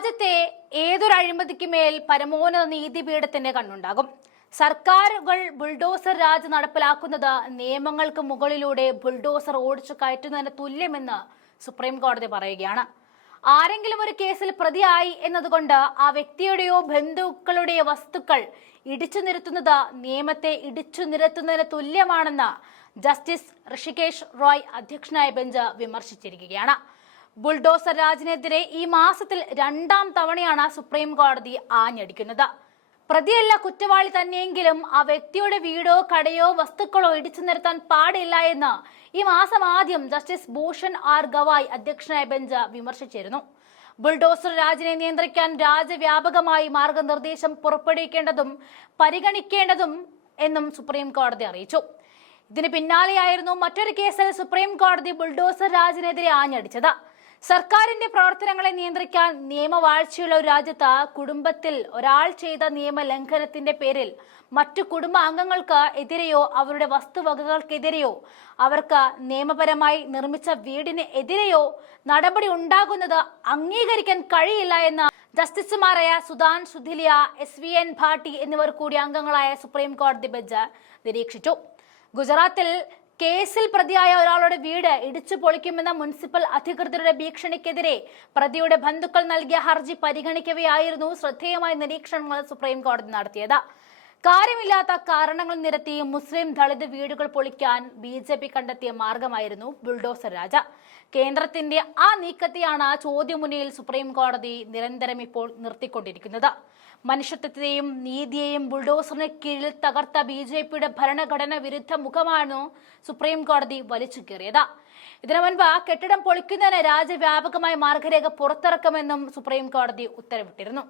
രാജ്യത്തെ ഏതൊരു അഴിമതിക്ക് മേൽ പരമോന്നത നീതിപീഠത്തിന്റെ കണ്ണുണ്ടാകും. സർക്കാരുകൾ ബുൾഡോസർ രാജ് നടപ്പിലാക്കുന്നത് നിയമങ്ങൾക്ക് മുകളിലൂടെ ബുൾഡോസർ ഓടിച്ചു കയറ്റുന്നതിന് തുല്യമെന്ന് സുപ്രീം കോടതി പറയുകയാണ്. ആരെങ്കിലും ഒരു കേസിൽ പ്രതിയായി എന്നതുകൊണ്ട് ആ വ്യക്തിയുടെയോ ബന്ധുക്കളുടെയോ വസ്തുക്കൾ ഇടിച്ചു നിരത്തുന്നത് നിയമത്തെ ഇടിച്ചു നിരത്തുന്നതിന് തുല്യമാണെന്ന് ജസ്റ്റിസ് ഋഷികേഷ് റോയ് അധ്യക്ഷനായ ബെഞ്ച് വിമർശിച്ചിരിക്കുകയാണ്. ബുൾഡോസർ രാജിനെതിരെ ഈ മാസത്തിൽ രണ്ടാം തവണയാണ് സുപ്രീം കോടതി ആഞ്ഞടിക്കുന്നത്. പ്രതിയല്ല കുറ്റവാളി തന്നെയെങ്കിലും ആ വ്യക്തിയുടെ വീടോ കടയോ വസ്തുക്കളോ ഇടിച്ചു നിർത്താൻ പാടില്ല എന്ന് ഈ മാസം ആദ്യം ജസ്റ്റിസ് ഭൂഷൺ ആർ ഗവായ് അധ്യക്ഷനായ ബെഞ്ച് വിമർശിച്ചിരുന്നു. ബുൾഡോസർ രാജിനെ നിയന്ത്രിക്കാൻ രാജ്യവ്യാപകമായി മാർഗനിർദ്ദേശം പുറപ്പെടുവിക്കേണ്ടതും പരിഗണിക്കേണ്ടതും എന്നും സുപ്രീം കോടതി അറിയിച്ചു. ഇതിന് പിന്നാലെയായിരുന്നു മറ്റൊരു കേസിൽ സുപ്രീം കോടതി ബുൾഡോസർ രാജിനെതിരെ ആഞ്ഞടിച്ചത്. സർക്കാരിന്റെ പ്രവർത്തനങ്ങളെ നിയന്ത്രിക്കാൻ നിയമവാഴ്ചയുള്ള ഒരു രാജ്യത്ത് കുടുംബത്തിൽ ഒരാൾ ചെയ്ത നിയമലംഘനത്തിന്റെ പേരിൽ മറ്റു കുടുംബ അംഗങ്ങൾക്ക് എതിരെയോ അവരുടെ വസ്തുവകകൾക്കെതിരെയോ അവർക്ക് നിയമപരമായി നിർമ്മിച്ച വീടിന് എതിരെയോ നടപടി ഉണ്ടാകുന്നത് അംഗീകരിക്കാൻ കഴിയില്ല എന്ന് ജസ്റ്റിസുമാരായ Sudhanshu Dhulia S V N Bhatti എന്നിവർ കൂടി അംഗങ്ങളായ സുപ്രീം കോടതി ബെഞ്ച് നിരീക്ഷിച്ചു. ഗുജറാത്തിൽ കേസിൽ പ്രതിയായ ഒരാളുടെ വീട് ഇടിച്ചു പൊളിക്കുമെന്ന മുനിസിപ്പൽ അധികൃതരുടെ ഭീഷണിക്കെതിരെ പ്രതിയുടെ ബന്ധുക്കൾ നൽകിയ ഹർജി പരിഗണിക്കവെയായിരുന്നു ശ്രദ്ധേയമായ നിരീക്ഷണങ്ങൾ സുപ്രീം കോടതി നടത്തിയത്. കാര്യമില്ലാത്ത കാരണങ്ങൾ നിരത്തി മുസ്ലിം ദളിത് വീടുകൾ പൊളിക്കാൻ ബി ജെ പി കണ്ടെത്തിയ മാർഗമായിരുന്നു ബുൾഡോസർ രാജ. കേന്ദ്രത്തിന്റെ ആ നീക്കത്തെയാണ് ചോദ്യമുനയിൽ സുപ്രീം കോടതി നിരന്തരം ഇപ്പോൾ നിർത്തിക്കൊണ്ടിരിക്കുന്നത്. മനുഷ്യത്വത്തെയും നീതിയെയും ബുൾഡോസറിന് കീഴിൽ തകർത്ത ബി ജെ പിയുടെ ഭരണഘടന വിരുദ്ധ മുഖമാണ് സുപ്രീം കോടതി വലിച്ചു കീറിയത്. ഇതിനു മുൻപ് കെട്ടിടം പൊളിക്കുന്നതിന് രാജ്യവ്യാപകമായ മാർഗരേഖ പുറത്തിറക്കുമെന്നും സുപ്രീം കോടതി ഉത്തരവിട്ടിരുന്നു.